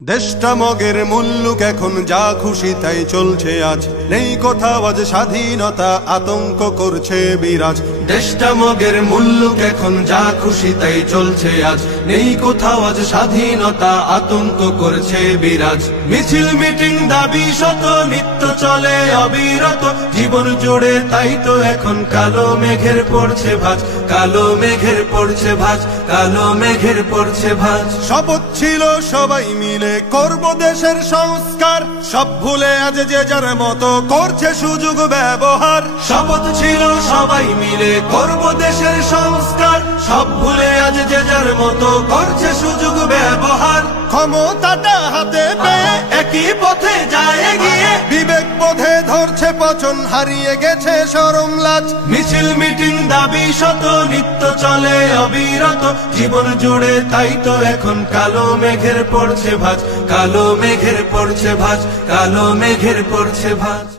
দেশটা মগের মুল্লুক এখন যা খুশি তাই চলছে আজ, নেই কোথাও আজ স্বাধীনতা, আতঙ্ক করছে বিরাজ। দেশটা মগের মুল্লুক এখন যা খুশি তাই চলছে আজ, নেই কোথাও আজ স্বাধীনতা, আতঙ্ক করছে বিরাজ। মিছিল মিটিং দাবি শত নিত্য চলে অবিরত, জীবন জুড়ে তাই তো এখন কালো মেঘের পড়ছে ভাঁজ, কালো মেঘের পড়ছে ভাঁজ, কালো মেঘের পড়ছে ভাঁজ। শপথ ছিল সবাই মিলে করব দেশের সংস্কার, সব ভুলে আজ যে যার মতো করছে সুযোগ ব্যবহার। শপথ ছিল সবাই মিলে করব দেশের সংস্কার, সব ভুলে আজ যে যার মতো করছে সুযোগ ব্যবহার। ক্ষমতাটা হাতে পেয়ে একই পথে যায় এগিয়ে, বিবেক বোধে ধরছে পচন, হারিয়ে গেছে শরম লাজ। মিছিল মিটিং দাবি শত নিত্য চলে অবিরত, জীবন জুড়ে তাই তো এখন কালো মেঘের পড়ছে ভাঁজ, কালো মেঘের পড়ছে ভাঁজ, কালো মেঘের পড়ছে ভাঁজ।